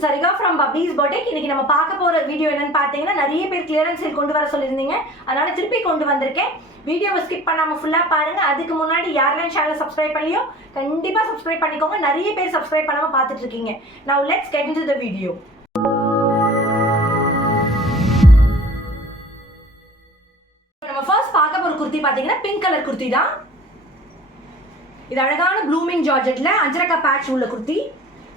is Sarika from Bubby's Boutique. இன்னைக்கு நம்ம பார்க்க போற வீடியோ என்னன்னு பாத்தீங்கன்னா நிறைய பேர் கிளியரன்ஸ் சேல் கொண்டு வர சொல்லிருந்தீங்க. அதனால திருப்பி கொண்டு வந்திருக்கேன். வீடியோவை ஸ்கிப் பண்ணாம ஃபுல்லா பாருங்க. அதுக்கு முன்னாடி யாரெல்லாம் சேனலை சப்ஸ்கிரைப் பண்ணலையோ கண்டிப்பா சப்ஸ்கிரைப் பண்ணிக்கோங்க. நிறைய பேர் சப்ஸ்கிரைப் பண்ணாம பார்த்துட்டு இருக்கீங்க. Now let's get into the video. நம்ம ஃபர்ஸ்ட் பார்க்க போற குர்த்தி பாத்தீங்கன்னா பிங்க் கலர் குர்த்தி தான். இது அழகான ப்ளூமிங் ஜார்ஜெட்ல அஜரகா பேட்ச் உள்ள குர்த்தி.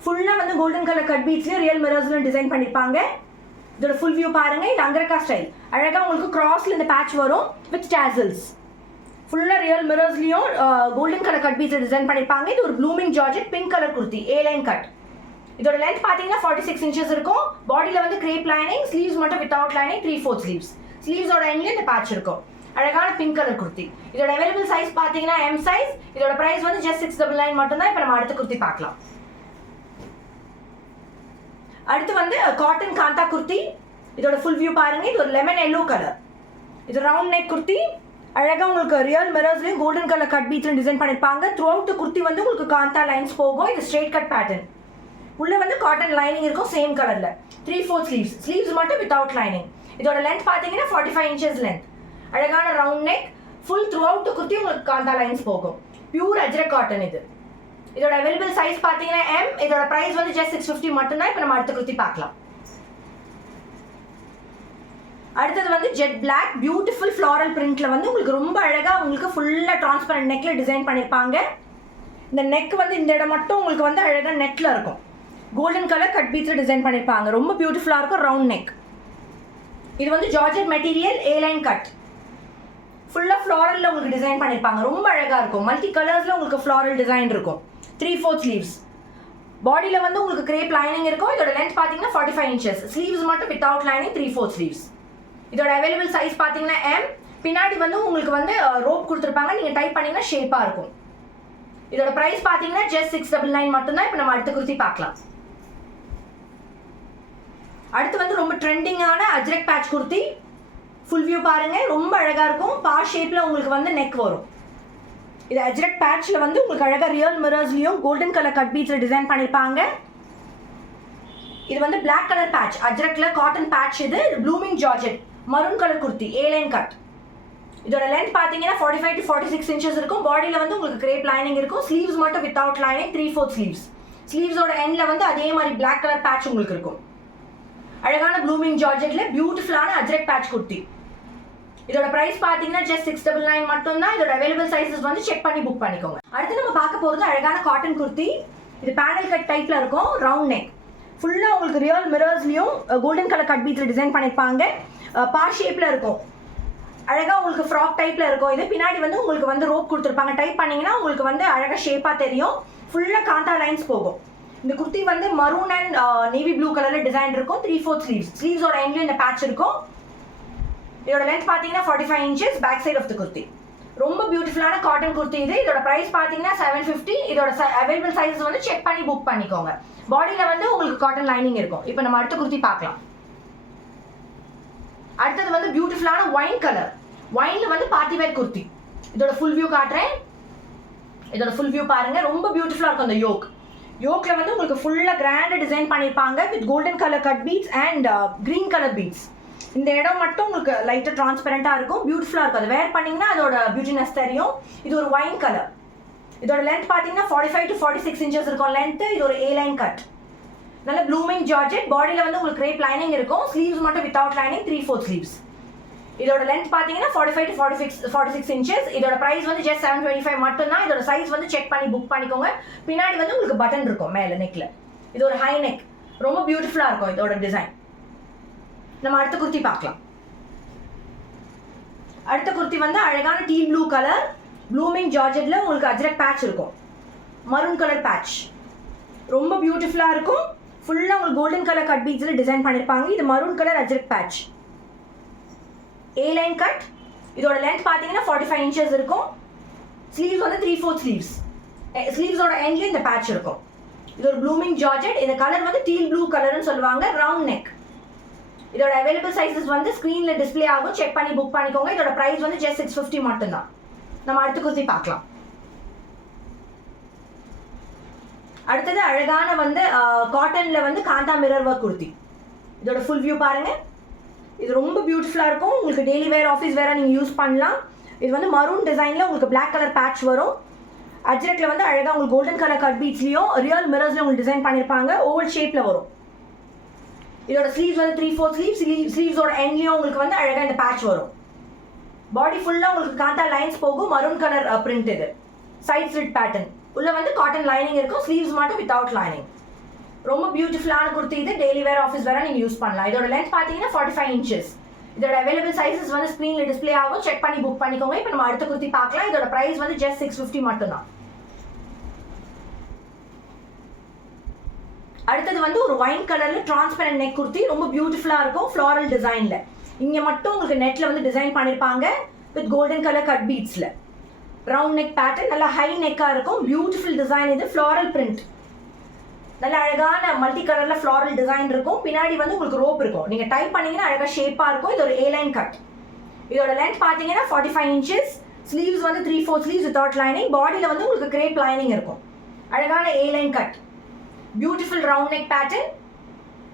ஃபுல்லா வந்து கோல்டன் கலர் கட் பீட்ஸ்ல ரியல் மிரர்ஸ்ல டிசைன் பண்ணிருப்பாங்க. இதோட ஃபுல் வியூ பாருங்க. இது அங்கரகா ஸ்டைல். அழகா உங்களுக்கு கிராஸ்ல இந்த பேட்ச் வரும் வித் டாசல்ஸ். ஃபுல்லா ரியல் மிரர்ஸ்லயும் கோல்டன் கலர் கட் பீட்ஸ்ல டிசைன் பண்ணிருப்பாங்க. இது ஒரு blooming georgette pink colour kurti A line cut. இதோட லென்த் பாத்தீங்கன்னா 46 இன்ச்சஸ் இருக்கும். பாடியில வந்து கிரேப் லைனிங், ஸ்லீவ்ஸ் மட்டும் வித்அவுட் லைனிங் 3/4 ஸ்லீவ்ஸ். ஸ்லீவ்ஸோட எண்ட்ல இந்த பேட்ச் இருக்கும். அழகான பிங்க் கலர் குர்த்தி. இதோட அவைலபிள் சைஸ் பாத்தீங்கன்னா M சைஸ். இதோட பிரைஸ் வந்து just 699 மட்டும் தான். இப்போ நம்ம அடுத்த குர்த்தி பார்க்கலாம். அடுத்து வந்து காட்டன் காந்தா குர்த்தி. இதோட ஃபுல் வியூ பாருங்க. இது ஒரு லெமன் எல்லோ கலர். இது ரவுண்ட் நெக் குர்த்தி. அழகா உங்களுக்கு ரியல் மிரர்ஸ்லயும் கோல்டன் கலர் கட் பீட்ஸ்ல டிசைன் பண்ணிருப்பாங்க. த்ரூ அவுட் குர்த்தி வந்து உங்களுக்கு காந்தா லைன்ஸ் போகும். இது ஸ்ட்ரெயிட் கட் பேட்டர்ன். உள்ள வந்து காட்டன் லைனிங் இருக்கும் சேம் கலர்ல. 3/4 ஸ்லீவ்ஸ். ஸ்லீவ்ஸ் மட்டும் வித்அவுட் லைனிங். இதோட லென்த் பாத்தீங்கன்னா 45 இன்ச்சஸ் லென்த். அழகான round neck. Full through out kurti உங்களுக்கு காந்தா லைன்ஸ் போகும். பியூர் அஜ்ரக் காட்டன் இது. இதோட அவைலபிள் சைஸ் பாத்தீங்கன்னா M. இதோட பிரைஸ் வந்து just 650 மட்டும் தான். இப்போ நம்ம அடுத்த குர்த்தி பார்க்கலாம். அடுத்தது வந்து ஜெட் பிளாக் பியூட்டிஃபுல் ஃப்ளாரல் பிரிண்ட்ல வந்து உங்களுக்கு ரொம்ப அழகா உங்களுக்கு ஃபுல்லா டிரான்ஸ்பரண்ட் நெக்ல டிசைன் பண்ணிருப்பாங்க. இந்த நெக் வந்து இந்த இடம் மட்டும் உங்களுக்கு வந்து அழகா நெட்ல இருக்கும். கோல்டன் கலர் கட் பீட்ஸ்ல டிசைன் பண்ணிருப்பாங்க. ரொம்ப பியூட்டிஃபுல்லா இருக்கும் ரவுண்ட் நெக். இது வந்து ஜார்ஜெட் மெட்டீரியல் ஏ லைன் கட். ஃபுல்லா ஃப்ளாரல்ல உங்களுக்கு டிசைன் பண்ணிருப்பாங்க. ரொம்ப அழகா இருக்கும். மல்டி கலர்ஸ்ல உங்களுக்கு ஃப்ளாரல் டிசைன் இருக்கும். 3/4 ஸ்லீவ்ஸ். பாடியில வந்து உங்களுக்கு கிரேப் லைனிங் இருக்கும். இதோட லென்த் பாத்தீங்கன்னா 45 இன்ச்சஸ். ஸ்லீவ்ஸ் மட்டும் வித்அவுட் லைனிங் 3/4 ஸ்லீவ்ஸ். இதோட அவைலபிள் சைஸ் பாத்தீங்கன்னா M. பின்னாடி வந்து உங்களுக்கு வந்து ரோப் கொடுத்துருப்பாங்க. நீங்க டைப் பண்ணீங்கன்னா ஷேப்பா இருக்கும். இதோட பிரைஸ் பாத்தீங்கன்னா just 699 மட்டும் தான். இப்போ நம்ம அடுத்த குர்த்தி பார்க்கலாம். அடுத்து வந்து ரொம்ப ட்ரெண்டிங்கான ajrak patch kurti. Full view பாருங்க. ரொம்ப அழகா இருக்கும். பா ஷேப்ல உங்களுக்கு வந்து நெக் வரும். இது அஜ்ரக் பேட்ச்ல வந்து உங்களுக்கு அழகா ரியல் மிரர்ஸ்லயும் கோல்டன் கலர் கட் பீட்ஸ்ல டிசைன் பண்ணிருப்பாங்க. இது வந்து Black கலர் பேட்ச். அஜ்ரக்ல காட்டன் பேட்ச். இது blooming georgette maroon colour kurti A line cut. இதோட லென்த் பாத்தீங்கன்னா 45 to 46 இன்ச்சஸ் இருக்கும். பாடியில வந்து உங்களுக்கு கிரேப் லைனிங் இருக்கும். ஸ்லீவ்ஸ் மட்டும் வித்அவுட் லைனிங் 3/4 ஸ்லீவ்ஸ். ஸ்லீவ்ஸோட எண்ட்ல வந்து அதே மாதிரி Black கலர் பேட்ச் உங்களுக்கு இருக்கும். அழகான ப்ளூமிங் ஜார்ஜெட்ல பியூட்டிஃபுல்லான அஜ்ரக் பேட்ச் குர்த்தி. இதோட பிரைஸ் பாத்தீங்கன்னா just 699 மட்டும் தான். இதோட அவைலபிள் சைஸஸ் வந்து செக் பண்ணி புக் பண்ணிக்கோங்க. அடுத்து நம்ம பார்க்க போறது அழகான காட்டன் குர்த்தி. இது பேனல் கட் டைப்ல இருக்கும். Round neck. ஃபுல்லா உங்களுக்கு ரியல் மிரர்ஸ்லயும் கோல்டன் கலர் கட் பீட்ஸ்ல டிசைன் பண்ணிருப்பாங்க. பா ஷேப்ல இருக்கும். அழகா உங்களுக்கு ஃப்ராக் டைப்ல இருக்கும். இது பின்னாடி வந்து உங்களுக்கு வந்து ரோப் கொடுத்துருப்பாங்க. டைப் பண்ணீங்கன்னா உங்களுக்கு வந்து அழகா ஷேப்பா தெரியும். ஃபுல்லா காந்தா லைன்ஸ் போகும். இந்த குர்த்தி வந்து மரூன் அண்ட் நேவி ப்ளூ கலர்ல டிசைன் இருக்கும். 3/4 ஸ்லீவ்ஸ். ஸ்லீவ்ஸோட எண்ட்ல இந்த பேட்ச் இருக்கும். இதோட லென்த் பாத்தீங்கன்னா 45 inches. Back side of the kurti. ரொம்ப பியூட்டிஃபுல்லான காட்டன் குர்த்தி இது. இதோட பிரைஸ் பாத்தீங்கன்னா 750. இதோட அவைலபிள் சைஸஸ் வந்து செக் பண்ணி புக் பண்ணிக்கோங்க. பாடியில வந்து உங்களுக்கு காட்டன் லைனிங் இருக்கும். இப்போ நம்ம அடுத்த குர்த்தி பார்க்கலாம். அடுத்தது வந்து பியூட்டிஃபுல்லான ஒயின் கலர். ஒயின்ல வந்து பார்ட்டி வேர் குர்த்தி. இதோட ஃபுல் வியூ காட்டுறேன். இதோட ஃபுல் வியூ பாருங்க. ரொம்ப பியூட்டிஃபுல்லா இருக்கும். அந்த யோக்ல வந்து உங்களுக்கு ஃபுல்லா கிராண்டா டிசைன் பண்ணிருப்பாங்க with golden colour cut beads and green colour beads. இந்த இடம் மட்டும் உங்களுக்கு லைட்டா டிரான்ஸ்பரண்டா இருக்கும். பியூட்டிஃபுல்லா இருக்கும். அதை வேர் பண்ணீங்கன்னா அதோட பியூட்டினஸ் தெரியும். இது ஒரு ஒயின் கலர். இதோட லென்த் பாத்தீங்கன்னா 45 to 46 இன்ச்சஸ் இருக்கும் லென்த். இது ஒரு ஏ லைன் கட். நல்ல ப்ளூமிங் ஜார்ஜெட். பாடியில வந்து உங்களுக்கு கிரேப் லைனிங் இருக்கும். ஸ்லீவ்ஸ் மட்டும் வித்அவுட் லைனிங் 3/4 ஸ்லீவ்ஸ். இதோட லென்த் பாத்தீங்கன்னா 45 to 46 இன்ச்சஸ். இதோட பிரைஸ் வந்து just 725 மட்டும் தான். இதோட சைஸ் வந்து செக் பண்ணி புக் பண்ணிக்கோங்க. பின்னாடி வந்து உங்களுக்கு பட்டன் இருக்கும் மேல நெக்ல. இது ஒரு ஹை நெக். ரொம்ப பியூட்டிஃபுல்லா இருக்கும் இதோட டிசைன். நம்ம அடுத்த குர்த்தி பார்க்கலாம். அடுத்த குர்த்தி வந்து அழகான டீ ப்ளூ கலர் ப்ளூமிங் ஜார்ஜெட்ல உங்களுக்கு அஜ்ரக் பேட்ச் இருக்கும். Maroon colour batch. ரொம்ப பியூட்டிஃபுல்லா இருக்கும். ஃபுல்லா உங்களுக்கு கோல்டன் கலர் கட் பீட்ஸ்ல டிசைன் பண்ணிருப்பாங்க. இது மரூன் கலர் அஜ்ரக் பேட்ச் ஏ லைன் கட். இதோட லென்த் பாத்தீங்கன்னா 45 இன்ச்சஸ் இருக்கும். ஸ்லீவ்ஸ் வந்து 3/4 ஸ்லீவ்ஸ். ஸ்லீவ்ஸோட எண்ட்ல இந்த பேட்ச் இருக்கும். இது ஒரு ப்ளூமிங் ஜார்ஜெட். இந்த கலர் வந்து டீல் ப்ளூ கலர்னு சொல்லுவாங்க. Round neck. இதோட அவைலபிள் சைஸஸ் வந்து ஸ்கிரீன்ல டிஸ்ப்ளே ஆகும். செக் பண்ணி புக் பண்ணிக்கோங்க. இதோட பிரைஸ் வந்து just 650 மட்டும் தான். நம்ம அடுத்த குர்த்தி பார்க்கலாம். அடுத்தது அழகான வந்து காட்டனில் வந்து காந்தா மிரர் ஒர்க் குர்த்தி. இதோட ஃபுல் வியூ பாருங்கள். இது ரொம்ப பியூட்டிஃபுல்லாக இருக்கும். உங்களுக்கு டெய்லி வேர் ஆஃபீஸ் வேறு நீங்கள் யூஸ் பண்ணலாம். இது வந்து மரூன் டிசைனில் உங்களுக்கு பிளாக் கலர் பேட்ச் வரும். அஜ்ரக்கில் வந்து அழகாக உங்களுக்கு கோல்டன் கலர் கட் பீட்ஸ்லையும் ரியல் மிரர்ஸ்லையும் உங்களுக்கு டிசைன் பண்ணியிருப்பாங்க. ஓவல் ஷேப்பில் வரும். இதோட ஸ்லீவ்ஸ் வந்து 3/4 ஸ்லீவ்ஸோட எண்ட்லேயும் உங்களுக்கு வந்து அழகாக இந்த பேட்ச் வரும். பாடி ஃபுல்லாக உங்களுக்கு காந்தா லைன்ஸ் போகும். Maroon colour print. இது சைட் ஸ்லிட் பேட்டர்ன். உள்ளே வந்து காட்டன் லைனிங் இருக்கும். ஸ்லீவ்ஸ் மட்டும் வித்தவுட் லைனிங். ரொம்ப பியூட்டிஃபுல்லான குர்த்தி. இது டெய்லி வேர் ஆஃபீஸ் வேற நீங்கள் யூஸ் பண்ணலாம். இதோட லென்த் பார்த்தீங்கன்னா 45 inches. இதோட அவைலபிள் சைஸஸ் வந்து ஸ்க்ரீனில் டிஸ்பிளே ஆகும். செக் பண்ணி புக் பண்ணிக்கோங்க. இப்போ நம்ம அடுத்த குர்த்தி பார்க்கலாம். இதோட ப்ரைஸ் வந்து ஜஸ்ட் 650 மட்டும்தான். அடுத்தது வந்து ஒரு ஒயின் கலரில் டிரான்ஸ்பரண்ட் நெக் குர்த்தி. ரொம்ப பியூட்டிஃபுல்லாக இருக்கும். ஃப்ளாரல் டிசைனில் இங்கே மட்டும் உங்களுக்கு நெட்டில் வந்து டிசைன் பண்ணியிருப்பாங்க வித் கோல்டன் கலர் கட் பீட்ஸில். Round neck pattern. நல்லா ஹை நெக்காக இருக்கும். Beautiful design. இது ஃப்ளாரல் பிரிண்ட். நல்ல அழகான மல்டி கலரில் ஃப்ளாரல் டிசைன் இருக்கும். பின்னாடி வந்து உங்களுக்கு ரோப் இருக்கும். நீங்கள் டைப் பண்ணிங்கன்னா அழகாக ஷேப்பாக இருக்கும். இது ஒரு A-line கட். இதோட லென்த் பார்த்தீங்கன்னா 45 inches. ஸ்லீவ்ஸ் வந்து 3/4 ஸ்லீவ்ஸ் வித்தவுட் லைனிங். பாடியில் வந்து உங்களுக்கு கிரேப் லைனிங் இருக்கும். அழகான A-line cut. Beautiful round neck pattern.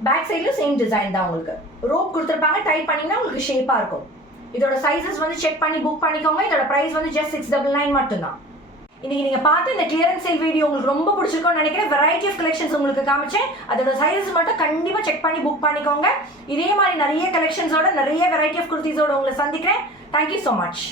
Back சைடில் சேம் டிசைன் தான். உங்களுக்கு ரோப் கொடுத்துருப்பாங்க. டைப் பண்ணிங்கன்னா உங்களுக்கு ஷேப்பாக இருக்கும். இதோட சைஸஸ் வந்து செக் பண்ணி புக் பண்ணிக்கோங்க. இதோட ப்ரைஸ் வந்து ஜஸ்ட் 699 மட்டும்தான். இன்னைக்கு நீங்கள் பார்த்து இந்த கிளியரன்ஸ் சேல் வீடியோ உங்களுக்கு ரொம்ப பிடிச்சிருக்கும்னு நினைக்கிறேன். வெரைட்டி ஆஃப் கலெக்ஷன்ஸ் உங்களுக்கு காமிச்சேன். அதோட சைஸஸ் மட்டும் கண்டிப்பாக செக் பண்ணி புக் பண்ணிக்கோங்க. இதே மாதிரி நிறைய கலெக்ஷன்ஸோட நிறைய வெரைட்டி ஆஃப் குர்த்திஸோட உங்களை சந்திக்கிறேன். Thank you so much.